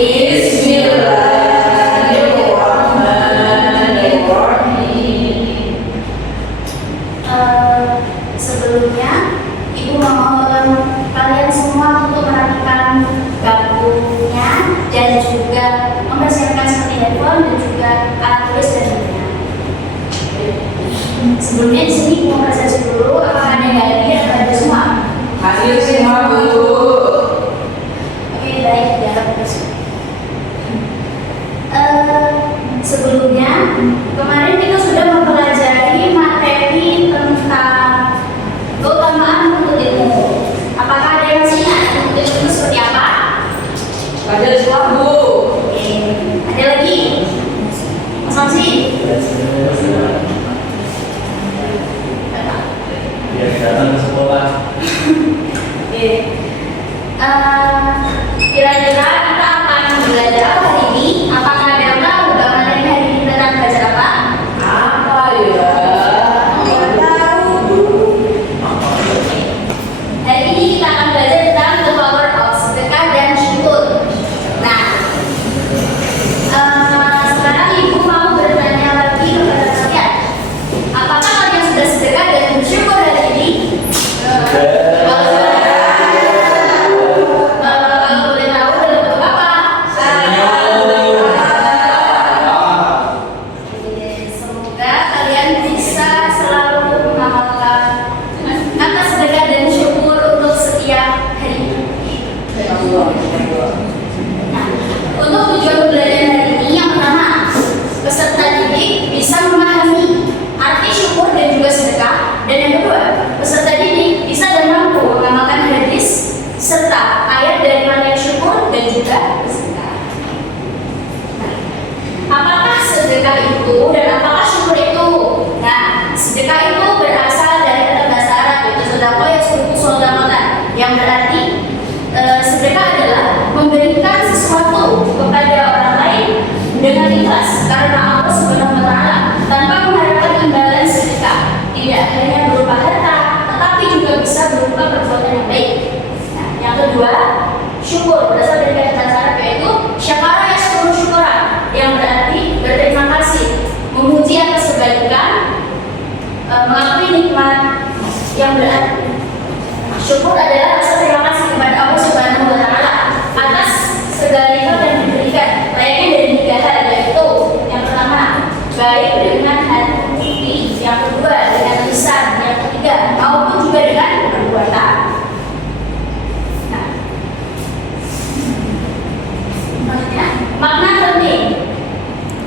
Bismillahirrahmanirrahim. Sebelumnya, Ibu memohon kalian semua untuk merapikan bangkunya dan juga mempersiapkan seperti handphone dan juga alat tulis dan lainnya. Sebelumnya di sini mau presentasi dulu, apakah ada yang hadir atau ada semua? Hadir semua, Bu. Oke, baik, biar terus. Sebelumnya, kemarin kita sudah mempelajari materi tentang keutamaan menuntut ilmu. Apakah ada yang masih ingat menuntut ilmu itu seperti apa? Hadir semua, Bu. Oke, ada lagi? Mas Mamsi? Biar datang ke sekolah. Oke. Kira-kira kita akan belajar apa hari ini? Apakah ada yang tahu bahwa materi hari ini kita akan belajar apa? Apa ya? Nggak tahu. Hari ini kita akan belajar tentang the power of sedekah dan syukur. Nah, sekarang Ibu mau bertanya lagi kepada kalian. Apakah kalian sudah sedekah dan bersyukur hari ini? Kalau boleh tahu dalam bentuk apa? Semoga kalian bisa selalu mengamalkan kata sedekah dan syukur untuk setiap hari. Nah, untuk tujuan pembelajaran hari ini yang pertama, peserta didik bisa memahami arti syukur dan juga sedekah, dan yang kedua, peserta didik bisa dan mampu mengamalkan hadis serta ayat dari mana syukur dan juga sedekah. Apakah sedekah itu dan apakah syukur itu? Nah, sedekah itu berasal dari kata bahasa Arab yaitu sedekah yasruku sodaqatan, yang berarti sedekah adalah memberikan sesuatu kepada orang lain dengan ikhlas karena Allah Subhanahu wa taala tanpa mengharapkan imbalan sedekah. Tidak hanya berupa harta, tetapi juga bisa berupa perbuatan yang baik. Nah, yang kedua, syukur berasal dari kata bahasa Arab yaitu syakara yashkuru syukura, yang berarti berterima kasih, memuji atas kebaikan, mengakui nikmat, yang berarti syukur adalah rasa terima kasih kepada Allah Subhanahu wa taala atas segala nikmat yang diberikan. Layaknya dari tiga hal, yaitu yang pertama, baik dengan hati, yang kedua dengan lisan, yang ketiga maupun juga dengan perbuatan. Nah, maksudnya makna penting.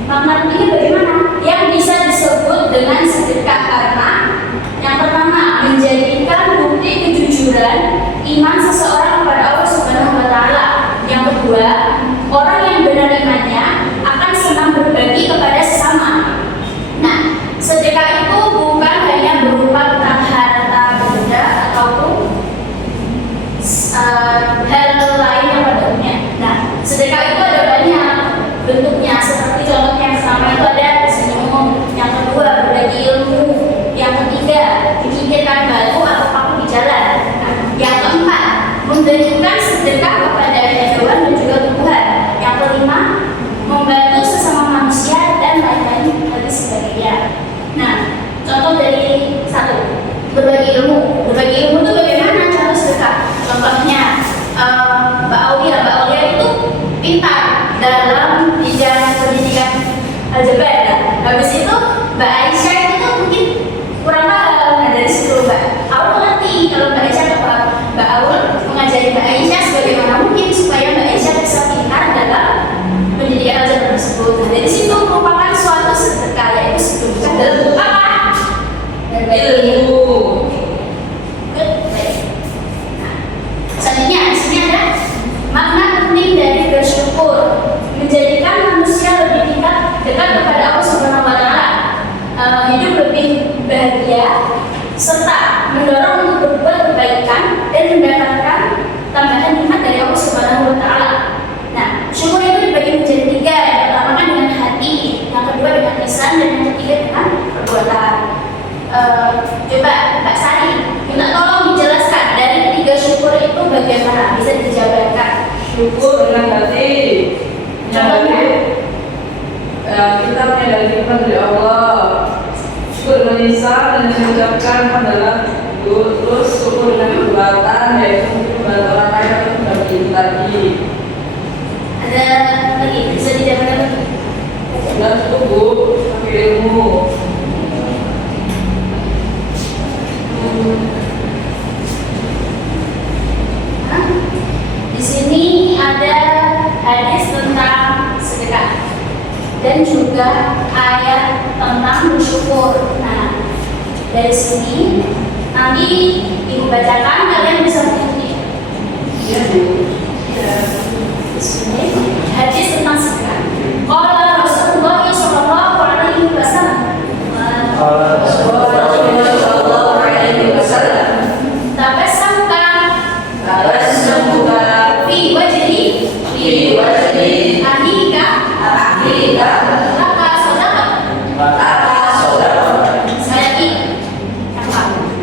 Makna pentingnya bagaimana? Yang bisa disebut dengan sedekah karena yang pertama, menjadikan bukti kejujuran iman seseorang kepada Allah Subhanahu wa taala. Yang kedua, orang yang benar imannya akan senang berbagi kepada sesama. Nah, sedekah itu bukan hanya berupa tentang harta benda ataupun hal lain yang pada umumnya. Nah, sedekah itu ada banyak bentuknya, seperti contohnya yang pertama itu ada senyum, yang kedua berbagi ilmu, yang ketiga memikirkan batu atau paku di jalan. Nah, yang keempat memberikan sedekah kepada hewan dan juga tumbuhan. Yang kelima membantu sesama manusia dan lain-lain lagi sebagainya. Nah, contoh dari satu, berbagi ilmu. Berbagi ilmu itu bagaimana cara sedekah? Contohnya Mbak Aulia itu pintar dalam bidang pendidikan aljabar. Nah, habis itu Mbak Aisyah itu mungkin kurang paham. Nah, dari situ Mbak Aul ngerti kalau Mbak Aisyah dapat. Mbak Aul mengajari Mbak Aisyah sebagaimana mungkin supaya Mbak Aisyah bisa pintar dalam pendidikan aljabar tersebut. Nah, dari situ merupakan suatu sedekah, yaitu sedekah dalam bentuk apa? Ilmu. Good, baik. Nah, selanjutnya di sini ada makna penting dari bersyukur, menjadikan manusia lebih dekat kepada Allah Subhanahu wa taala, hidup lebih bahagia, serta mendorong untuk berbuat kebaikan dan mendapatkan tambahan nikmat dari Allah Subhanahu wa taala. Nah, syukur itu dibagi menjadi tiga. Yang pertama kan dengan hati, yang kedua dengan lisan, dan yang ketiga dengan perbuatan. Coba Mbak Sari, minta tolong dijelaskan dari tiga syukur itu bagaimana bisa dijabarkan. Syukur dengan hati, sedekah adalah terus syukur dengan perbuatan, yaitu membantu orang lain atau berbagi lagi. Ada lagi bisa dijabarkan lagi? Sudah cukup Bu, pakai ilmu. Di sini ada hadis tentang sedekah dan juga ayat tentang bersyukur. Nah, dari sini nanti ibu bacakan, kalian bisa mengikuti. Iya Bu. Ya. Di sini hadis tentang sedekah. Qala Rasulullah sallallahu alaihi wasallam. Sallallahu alaihi wasallam. Tabassumka Tabassumka fi wajhi akhika laka sadaqah. Sekali lagi.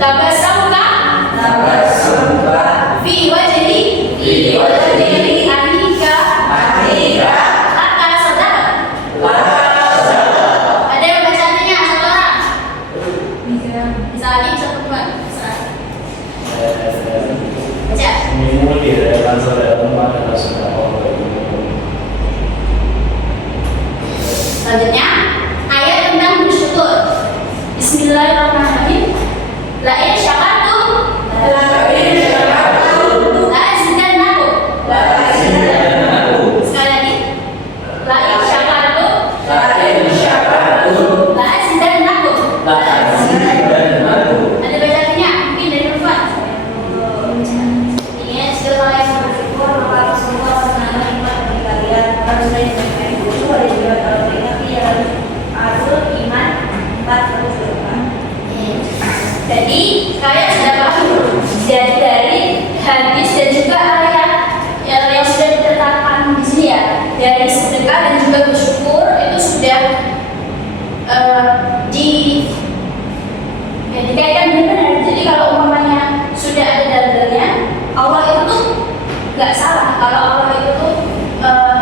Tabassumka fi wajhi akhika laka sadaqah. Ada yang bacanya satu orang? Bisa lagi, bisa berdua. Serah. Baca. Mengimuli dan saudara adalah saudara Allah. Selanjutnya, ayat tentang bersyukur. Bismillahirrahmanirrahim. La in syakartum la azidannakum. Sekali lagi. La in syakartum la azidannakum. Ada bacanya? Mungkin dari Irfan. Ini skill kalian yang bersyukur, maka semua senang nikmat bagi kalian. Harus lain dengan itu ada juga kalau tapi yang adul iman 4 terus berubah. Jadi kalian sudah paham dari hadis dan juga ayat yang sudah ditetapkan di sini ya, dari sedekah dan juga bersyukur itu sudah dikaitkan benar. Jadi kalau umpamanya sudah ada dalilnya, Allah itu tuh nggak salah kalau Allah itu tuh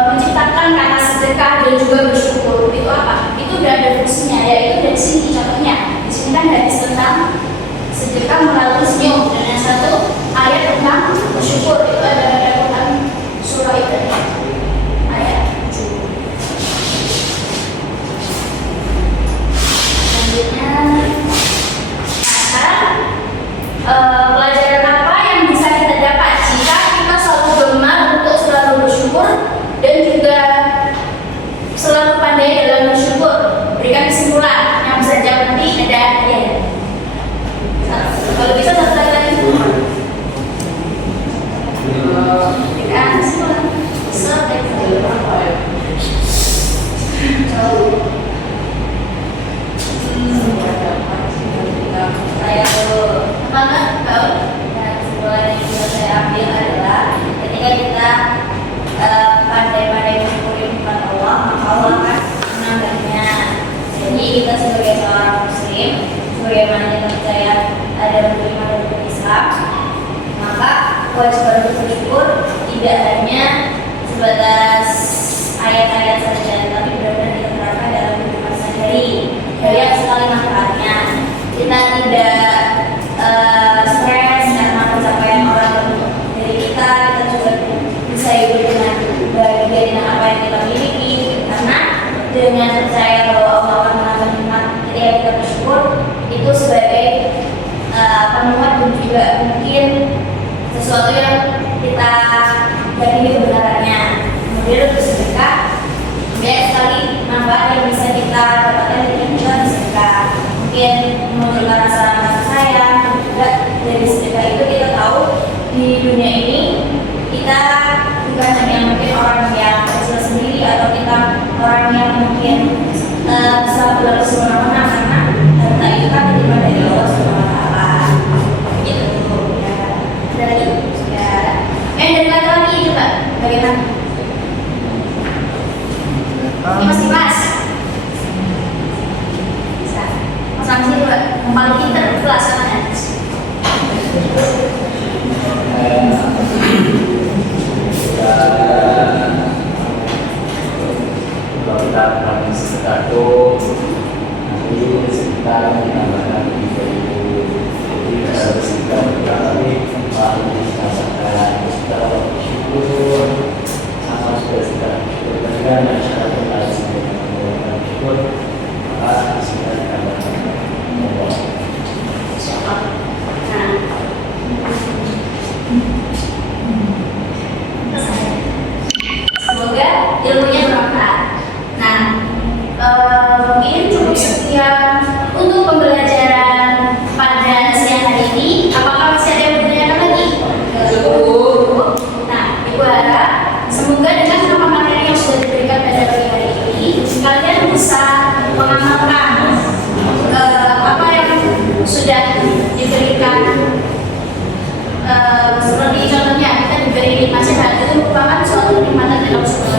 menciptakan kata sedekah dan juga bersyukur. Itu apa? Itu udah ada fungsinya, yaitu dari sini contohnya. Di sini kan hadis tentang sedekah melalui senyum, dan yang satu ayat tentang bersyukur. Itu ada Quran surah itu ayat 7. Selanjutnya, sekarang pelajaran apa yang bisa kita dapat jika kita selalu gemar untuk selalu bersyukur dan juga selalu pandai dalam bersyukur? Berikan kesimpulan yang bisa jawab nanti ada hadiah. Kalau bisa satu lagi. Berikan kesimpulan. Saya dulu. Mana tahu? Nah, kesimpulan yang bisa saya ambil adalah ketika kita pandai-pandai bersyukur kepada Allah, maka Allah akan menambahnya. Jadi kita sebagai seorang Muslim, sebagaimana kita percaya ada beriman dan berislam, maka kewajiban untuk bersyukur tidak hanya sebatas ayat-ayat saja, tapi benar-benar kita terapkan dalam kehidupan sehari-hari. Banyak sekali manfaatnya. Kita tidak stres karena pencapaian orang dari kita juga bisa hidup dengan bahagia dengan apa yang kita miliki, karena dengan percaya bahwa Allah akan menambah nikmat ketika kita bersyukur itu sebagai penguat dan juga mungkin sesuatu yang kita yakini kebenarannya. Kemudian untuk sedekah, banyak sekali manfaat yang bisa kita dapatkan dari kita bersedekah. Mungkin menunjukkan rasa kasih sayang, dan juga dari sedekah itu kita tahu di dunia ini kita bukan hanya mungkin orang yang kecil sendiri atau kita orang yang mungkin bisa berlalu semena-mena, karena harta itu kan diterima dari Allah SWT. Gitu ya. Ada lagi? Ya. Dari laki-laki juga bagaimana? Ini masih mas. Bisa. Mas Ramzi juga yang paling pintar di kelas namanya. Kalau kita melakukan sedekah itu nanti sekitar menambahkan ilmu dan masyarakat harus menggunakan ikut maka hasilnya akan membawa Semoga ilmunya bermanfaat. Nah, mungkin cukup sekian untuk pembelajaran pada siang hari ini. Apakah masih ada yang bertanyakan lagi? Cukup. Nah, Ibu harap semoga dengan nama materi yang sudah diberikan pada pagi hari ini, kalian bisa mengamalkan apa yang sudah diberikan. Seperti contohnya kita diberi nasihat itu merupakan suatu kenikmatan dalam sebuah